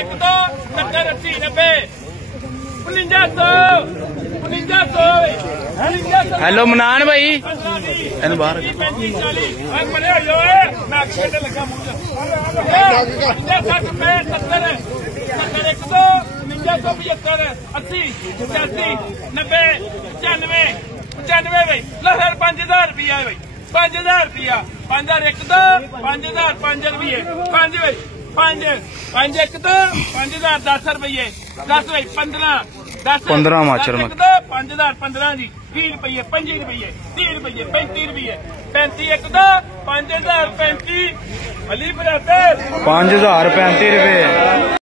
एक दो 70 80 90 59 हेलो मनान भाई एक दो 75 80 85 90 95 95 भाई लो सर 5000 रुपया भाई 5000 रुपया 5000 एक दो 5000 5 रुपये 5 भाई 5 एक दो 5000 10 रुपये 10 भाई 15 15 माचर 5000 15 जी 20 रुपये 25 रुपये 30 रुपये 35 रुपये 35 एक दो 5000 35 अली बराबर 5035 रुपये